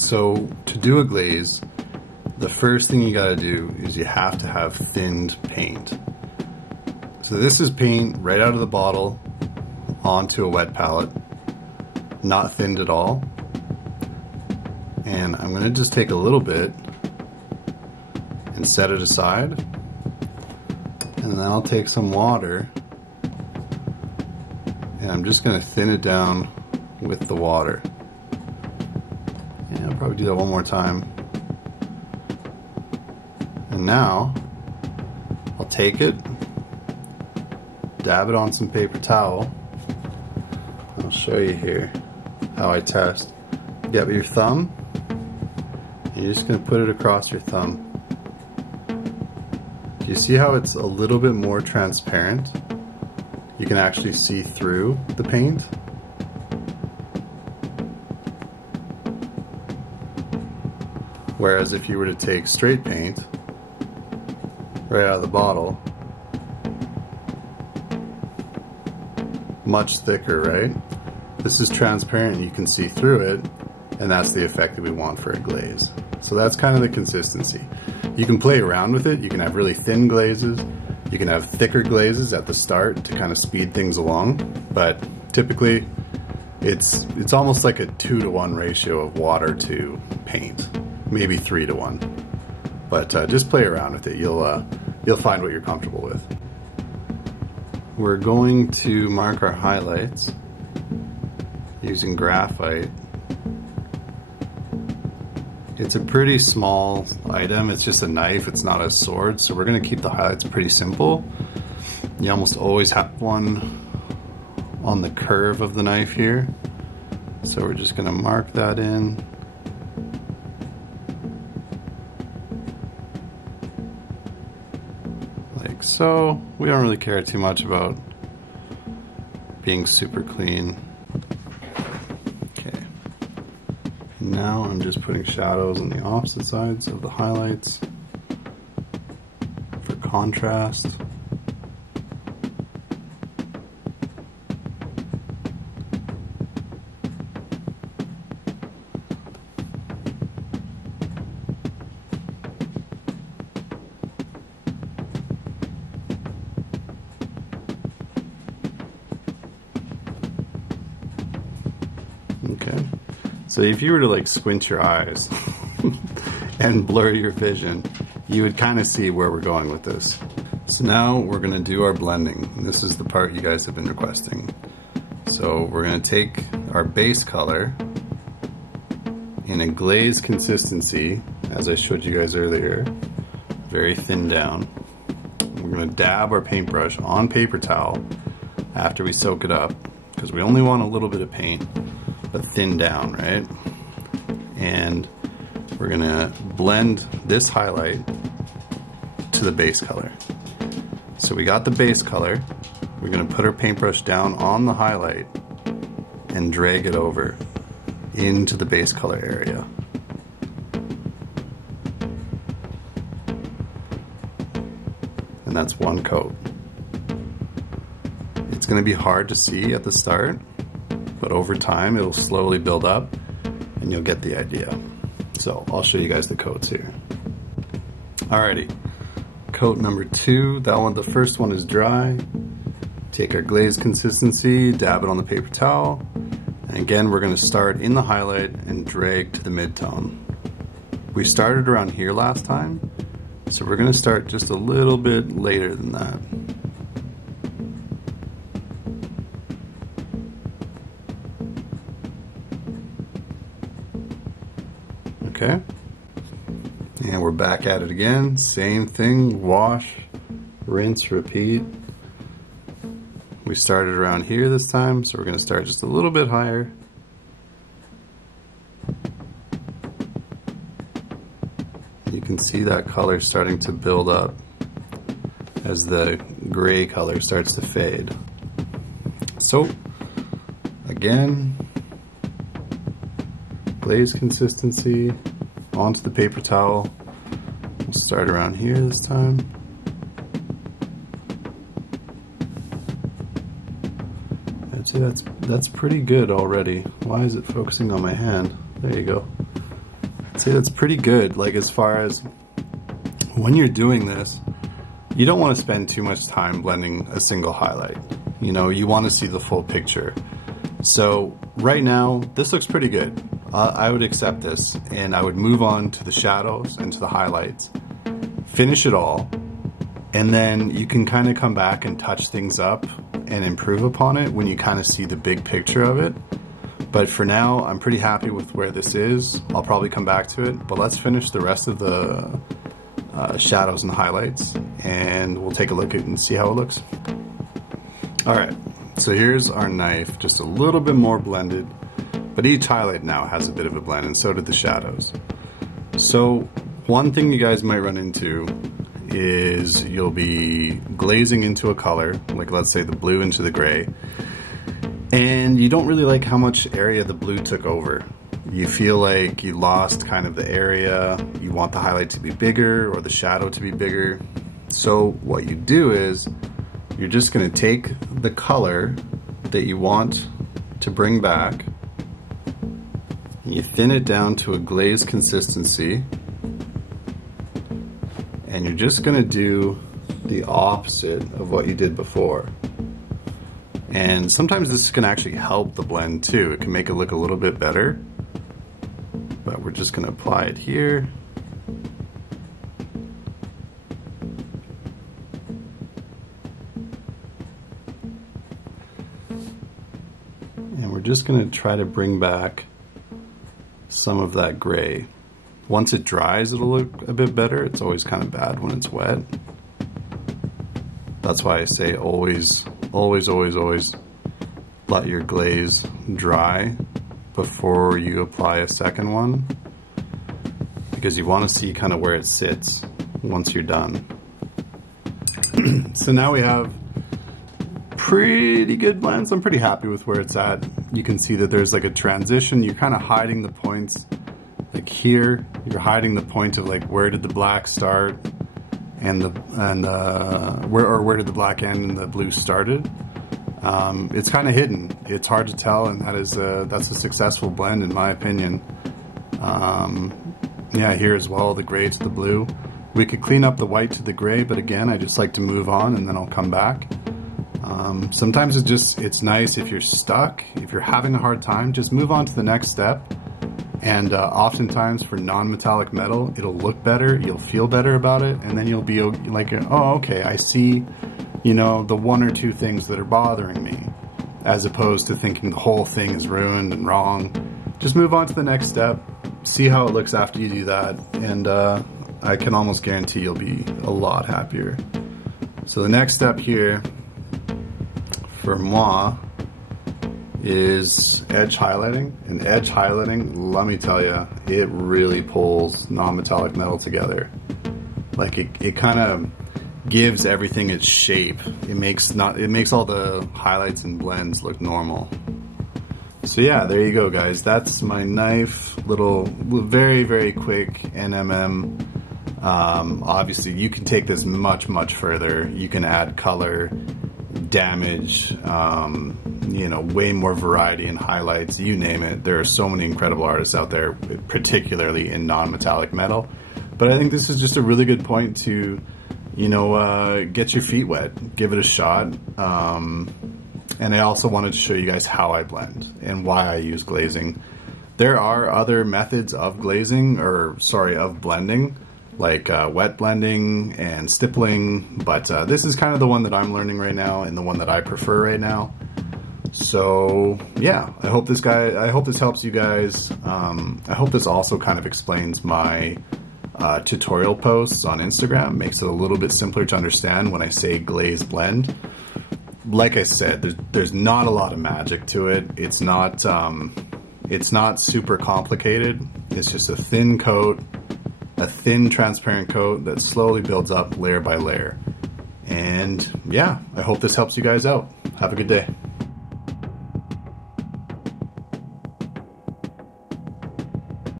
So to do a glaze, the first thing you gotta do is you have to have thinned paint. So this is paint right out of the bottle onto a wet palette, not thinned at all. And I'm gonna just take a little bit and set it aside. And then I'll take some water and I'm just gonna thin it down with the water. And I'll probably do that one more time. And now I'll take it, dab it on some paper towel. I'll show you here how I test. Get your thumb, and you're just going to put it across your thumb. Do you see how it's a little bit more transparent? You can actually see through the paint. Whereas if you were to take straight paint right out of the bottle, much thicker, right? This is transparent and you can see through it, and that's the effect that we want for a glaze. So that's kind of the consistency. You can play around with it. You can have really thin glazes. You can have thicker glazes at the start to kind of speed things along, but typically it's almost like a 2-to-1 ratio of water to paint, maybe 3-to-1. But just play around with it. You'll find what you're comfortable with. We're going to mark our highlights using graphite. It's a pretty small item. It's just a knife. It's not a sword. So we're going to keep the highlights pretty simple. You almost always have one on the curve of the knife here. So we're just going to mark that in. Like so. We don't really care too much about being super clean. Okay. Now I'm just putting shadows on the opposite sides of the highlights for contrast. Okay, so if you were to like squint your eyes and blur your vision, you would kind of see where we're going with this. So now we're going to do our blending. This is the part you guys have been requesting. So we're going to take our base color in a glaze consistency, as I showed you guys earlier, very thin down. We're going to dab our paintbrush on paper towel after we soak it up, because we only want a little bit of paint, but thin down, right? And we're gonna blend this highlight to the base color. So we got the base color. We're gonna put our paintbrush down on the highlight and drag it over into the base color area. And that's one coat. It's gonna be hard to see at the start, but over time it'll slowly build up and you'll get the idea. So I'll show you guys the coats here. Alrighty, coat number 2, that one, the first one is dry. Take our glaze consistency, dab it on the paper towel, and again we're going to start in the highlight and drag to the mid-tone. We started around here last time, so we're going to start just a little bit later than that. Okay, and we're back at it again. Same thing, wash, rinse, repeat. We started around here this time, so we're going to start just a little bit higher. You can see that color starting to build up as the gray color starts to fade. So, again, glaze consistency onto the paper towel. We'll start around here this time. I'd say that's pretty good already. Why is it focusing on my hand? There you go. I'd say that's pretty good. Like, as far as when you're doing this, you don't want to spend too much time blending a single highlight. You know, you want to see the full picture. So right now, this looks pretty good. I would accept this, and I would move on to the shadows and to the highlights. Finish it all, and then you can kind of come back and touch things up and improve upon it when you kind of see the big picture of it. But for now, I'm pretty happy with where this is. I'll probably come back to it, but let's finish the rest of the shadows and highlights, and we'll take a look at it and see how it looks. Alright, so here's our knife, just a little bit more blended, but each highlight now has a bit of a blend, and so did the shadows. So one thing you guys might run into is you'll be glazing into a color, like let's say the blue into the gray, and you don't really like how much area the blue took over. You feel like you lost kind of the area, you want the highlight to be bigger or the shadow to be bigger. So what you do is you're just going to take the color that you want to bring back, and you thin it down to a glaze consistency, and you're just going to do the opposite of what you did before. And sometimes this can actually help the blend too. It can make it look a little bit better. But we're just going to apply it here. And we're just going to try to bring back some of that gray. Once it dries, it'll look a bit better. It's always kind of bad when it's wet. That's why I say always, always, always, always let your glaze dry before you apply a second one, because you want to see kind of where it sits once you're done. So now we have pretty good blends. I'm pretty happy with where it's at. You can see that there's like a transition. You're kind of hiding the points, like here you're hiding the point of like where did the black start and where did the black end and the blue started. It's kind of hidden. It's hard to tell, and that's a successful blend in my opinion. Yeah, here as well, the gray to the blue. We could clean up the white to the gray, but again, I just like to move on and then I'll come back. Sometimes it's nice if you're stuck, if you're having a hard time, just move on to the next step. And oftentimes for non-metallic metal, it'll look better, you'll feel better about it, and then you'll be like, oh, okay, I see, you know, the one or two things that are bothering me, as opposed to thinking the whole thing is ruined and wrong. Just move on to the next step, see how it looks after you do that, and I can almost guarantee you'll be a lot happier. So the next step here for moi is edge highlighting. And edge highlighting, let me tell you, it really pulls non-metallic metal together. Like it kind of gives everything its shape. It makes all the highlights and blends look normal. So yeah, there you go, guys. That's my knife, little very, very quick NMM. Obviously you can take this much further. You can add color, damage, you know, way more variety in highlights, you name it. There are so many incredible artists out there, particularly in non-metallic metal. But I think this is just a really good point to, you know, get your feet wet, give it a shot. And I also wanted to show you guys how I blend and why I use glazing. There are other methods of glazing, of blending, like wet blending and stippling, but this is kind of the one that I'm learning right now and the one that I prefer right now. So yeah, I hope this helps you guys. I hope this also kind of explains my tutorial posts on Instagram, makes it a little bit simpler to understand when I say glaze blend. Like I said, there's not a lot of magic to it. It's not super complicated. It's just a thin coat, a thin transparent coat that slowly builds up layer by layer. And yeah, I hope this helps you guys out. Have a good day.